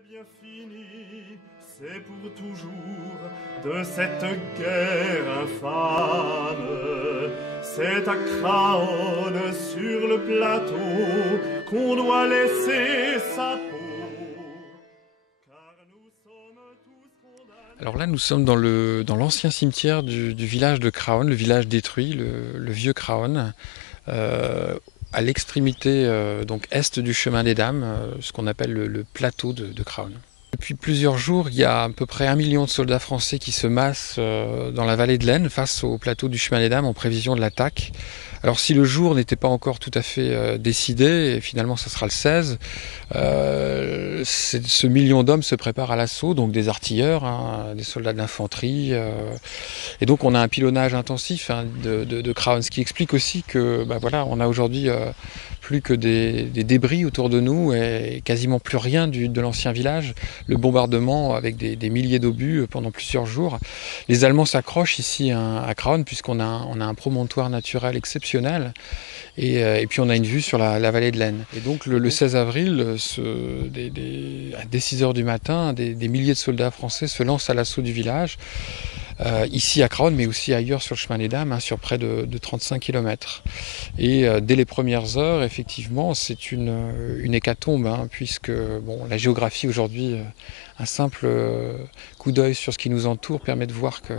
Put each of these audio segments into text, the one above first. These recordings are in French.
C'est bien fini, c'est pour toujours de cette guerre infâme. C'est à Craonne sur le plateau qu'on doit laisser sa peau. Car nous sommes tous condamnés. Alors là, nous sommes dans l'ancien cimetière du village de Craonne, le village détruit, le vieux Craonne, à l'extrémité donc est du chemin des Dames, ce qu'on appelle le plateau de Craonne. Depuis plusieurs jours, il y a à peu près 1 million de soldats français qui se massent dans la vallée de l'Aisne face au plateau du chemin des Dames en prévision de l'attaque. Alors si le jour n'était pas encore tout à fait décidé, et finalement ça sera le 16, ce million d'hommes se prépare à l'assaut, donc des artilleurs, hein, des soldats de l'infanterie. Et donc on a un pilonnage intensif hein, de Craonne, ce qui explique aussi que voilà, on a aujourd'hui plus que des débris autour de nous et quasiment plus rien de l'ancien village. Le bombardement avec des milliers d'obus pendant plusieurs jours. Les Allemands s'accrochent ici à Craonne puisqu'on a un promontoire naturel exceptionnel et puis on a une vue sur la vallée de l'Aisne. Et donc le 16 avril, dès 6 h du matin, des milliers de soldats français se lancent à l'assaut du village. Ici à Craonne, mais aussi ailleurs sur le chemin des Dames, hein, sur près de 35 km. Et dès les premières heures, effectivement, c'est une hécatombe, hein, puisque bon, la géographie aujourd'hui, un simple coup d'œil sur ce qui nous entoure permet de voir que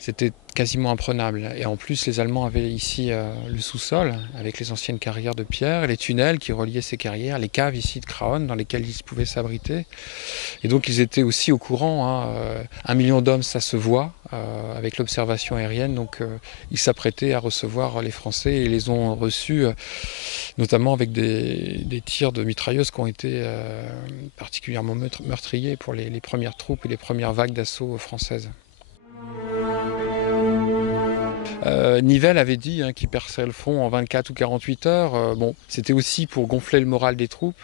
c'était quasiment imprenable. Et en plus, les Allemands avaient ici le sous-sol, avec les anciennes carrières de pierre, les tunnels qui reliaient ces carrières, les caves ici de Craonne dans lesquelles ils pouvaient s'abriter. Et donc ils étaient aussi au courant. Hein, 1 million d'hommes, ça se voit avec l'observation aérienne. Donc ils s'apprêtaient à recevoir les Français et les ont reçus, notamment avec des tirs de mitrailleuses qui ont été particulièrement meurtriers pour les premières troupes et les premières vagues d'assaut françaises. Nivelle avait dit hein, qu'il perçait le front en 24 ou 48 heures. Bon, c'était aussi pour gonfler le moral des troupes.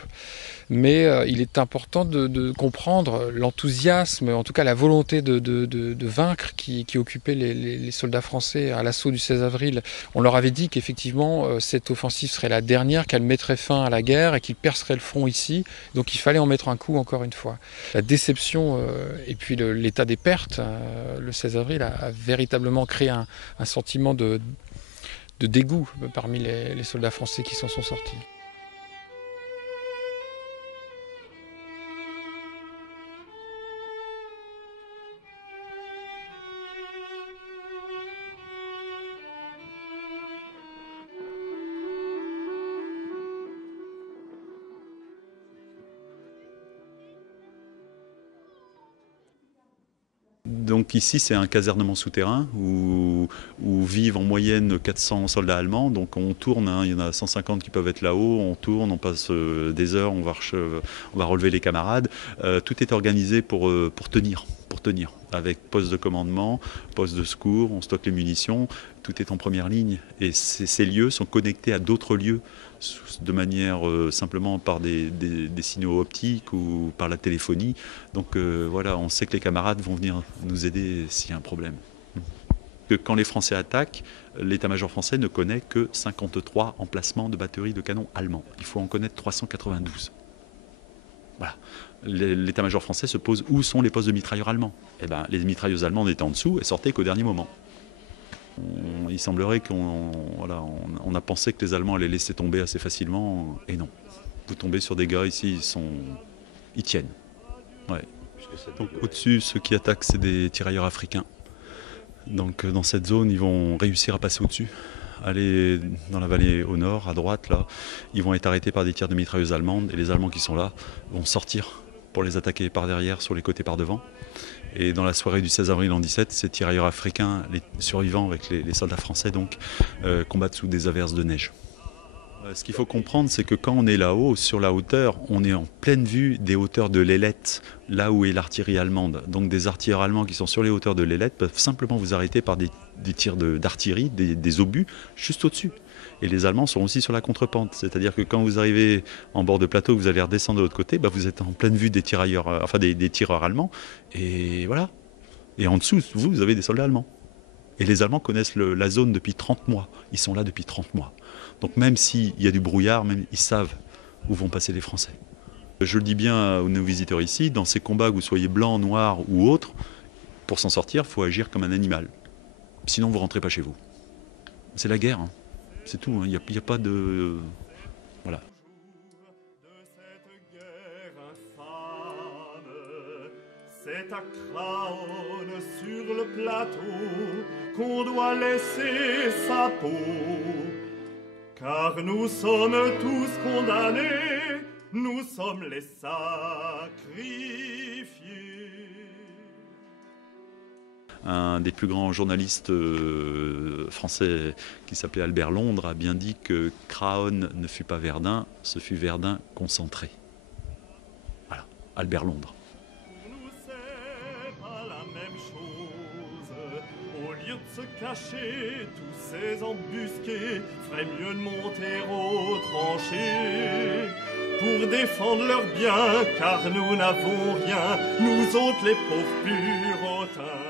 Mais il est important de comprendre l'enthousiasme, en tout cas la volonté de vaincre qui occupait les soldats français à l'assaut du 16 avril. On leur avait dit qu'effectivement cette offensive serait la dernière, qu'elle mettrait fin à la guerre et qu'ils perceraient le front ici. Donc il fallait en mettre un coup encore une fois. La déception et puis l'état des pertes, le 16 avril, a véritablement créé un sentiment de dégoût parmi les soldats français qui s'en sont sortis. Donc ici c'est un casernement souterrain où vivent en moyenne 400 soldats allemands. Donc on tourne, hein, il y en a 150 qui peuvent être là-haut, on tourne, on passe des heures, on va relever les camarades. Tout est organisé pour tenir, avec poste de commandement, poste de secours, on stocke les munitions, tout est en première ligne. Et ces lieux sont connectés à d'autres lieux de manière simplement par des signaux optiques ou par la téléphonie. Donc voilà, on sait que les camarades vont venir nous aider s'il y a un problème. Que quand les Français attaquent, l'état-major français ne connaît que 53 emplacements de batteries de canons allemands. Il faut en connaître 392. Voilà. L'état-major français se pose où sont les postes de mitrailleurs allemands. Eh ben, les mitrailleuses allemandes étaient en dessous et sortaient qu'au dernier moment. Il semblerait qu'on a pensé que les Allemands allaient laisser tomber assez facilement, et non. Vous tombez sur des gars ici, ils tiennent. Ouais. Donc au-dessus, ceux qui attaquent, c'est des tirailleurs africains. Donc dans cette zone, ils vont réussir à passer au-dessus. Aller dans la vallée au nord, à droite, là, ils vont être arrêtés par des tirs de mitrailleuses allemandes, et les Allemands qui sont là vont sortir pour les attaquer par derrière, sur les côtés par devant. Et dans la soirée du 16 avril en 17, ces tirailleurs africains, les survivants avec les soldats français, donc, combattent sous des averses de neige. Ce qu'il faut comprendre, c'est que quand on est là-haut, sur la hauteur, on est en pleine vue des hauteurs de l'Ailette, là où est l'artillerie allemande. Donc des artilleurs allemands qui sont sur les hauteurs de l'Ailette peuvent simplement vous arrêter par des tirs d'artillerie, des obus, juste au-dessus. Et les Allemands sont aussi sur la contrepente, c'est-à-dire que quand vous arrivez en bord de plateau, vous allez redescendre de l'autre côté, vous êtes en pleine vue des tireurs allemands, et voilà. Et en dessous, vous avez des soldats allemands. Et les Allemands connaissent la zone depuis 30 mois, ils sont là depuis 30 mois. Donc même s'il y a du brouillard, ils savent où vont passer les Français. Je le dis bien aux nos visiteurs ici, dans ces combats, que vous soyez blanc, noir ou autre, pour s'en sortir, il faut agir comme un animal. Sinon, vous ne rentrez pas chez vous. C'est la guerre, hein. C'est tout, il n'y a pas de... Voilà. C'est à Craonne sur le plateau qu'on doit laisser sa peau, car nous sommes tous condamnés, nous sommes les sacrifiés. Un des plus grands journalistes français qui s'appelait Albert Londres a bien dit que Craonne ne fut pas Verdun, ce fut Verdun concentré. Voilà, Albert Londres. Au lieu de se cacher, tous ces embusqués feraient mieux de monter aux tranchées pour défendre leurs biens, car nous n'avons rien, nous autres les pauvres Puritains.